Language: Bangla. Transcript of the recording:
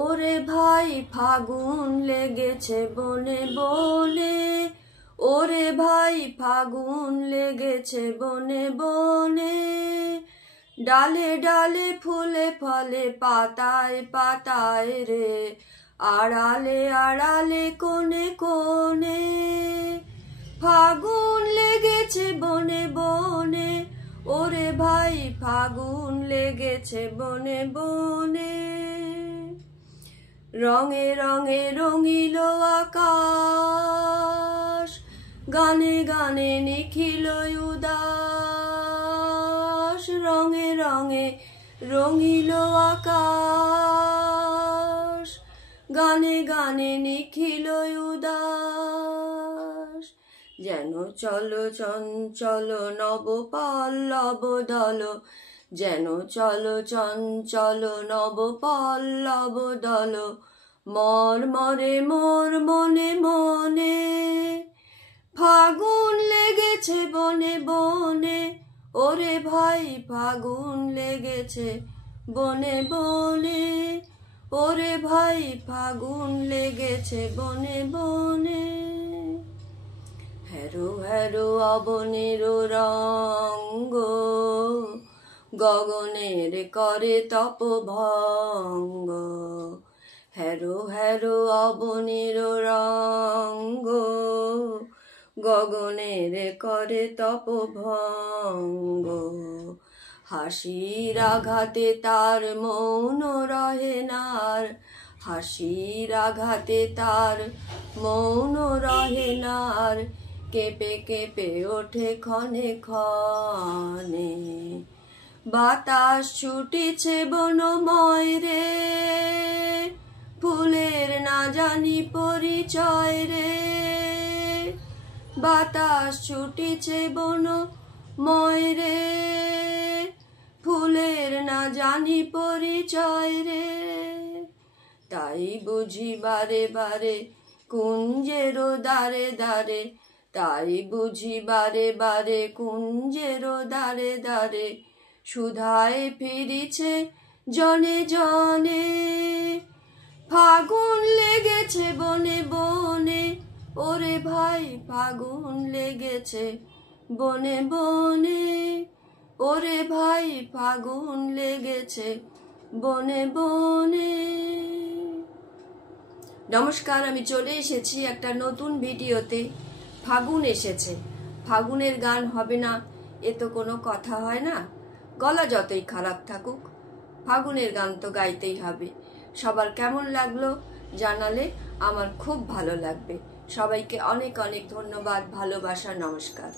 ওরে ভাই ফাগুন লেগেছে বনে বনে, ওরে ভাই ফাগুন লেগেছে বনে বনে, ডালে ডালে ফুলে ফলে পাতায় পাতায় রে, আড়ালে আড়ালে কোণে কোণে, ফাগুন লেগেছে বনে বনে, ওরে ভাই ফাগুন লেগেছে বনে বনে। রঙে রঙে রঙিল আকাশ, গানে গানে নিখিল উদাস, রঙে রঙে রঙিল আকাশ, গানে গানে নিখিল উদাস, যেন চলো চঞ্চল নব পল্লব দল, যেন চলো চঞ্চল নব পল্লব দল, মরমরে মোর মনে মনে, ফাগুন লেগেছে বনে বনে, ওরে ভাই ফাগুন লেগেছে বনে বনে, ওরে ভাই ফাগুন লেগেছে বনে বনে। হেরো হেরো অবনের রঙ্গ, গগনের করে তপভঙ্গ, হেরো হেরো অবনের রঙ্গ, গগনের করে তপভঙ্গ, হাসির আঘাতে তার মৌন রহে নার, হাসির আঘাতে তার মৌন রহে নার, কেঁপে কেঁপে ওঠে ক্ষণে ক্ষণে, বাতাস ছুটিছে বনময় রে, ফুলের না জানি পরিচয় রে, বাতাস ছুটিছে বনময় রে, ফুলের না জানি পরিচয় রে, তাই বুঝি বারে বারে কুঞ্জের দ্বারে দ্বারে, তাই বুঝি বারে বারে কুঞ্জের দ্বারে দ্বারে, সুধায় ফিরিছে জনে জনে, ফাগুন লেগেছে বনে বনে, ওরে ভাই ফাগুন লেগেছে বনে বনে, ওরে ভাই ফাগুন লেগেছে বনে বনে। নমস্কার, আমি চলে এসেছি একটা নতুন ভিডিওতে। ফাগুন এসেছে, ফাগুনের গান হবে না এ তো কোনো কথা হয় না। গলা যতই খারাপ থাকুক, ফাগুনের গান তো গাইতেই হবে। সবার কেমন লাগলো জানালে আমার খুব ভালো লাগবে। সবাইকে অনেক অনেক ধন্যবাদ, ভালোবাসা, নমস্কার।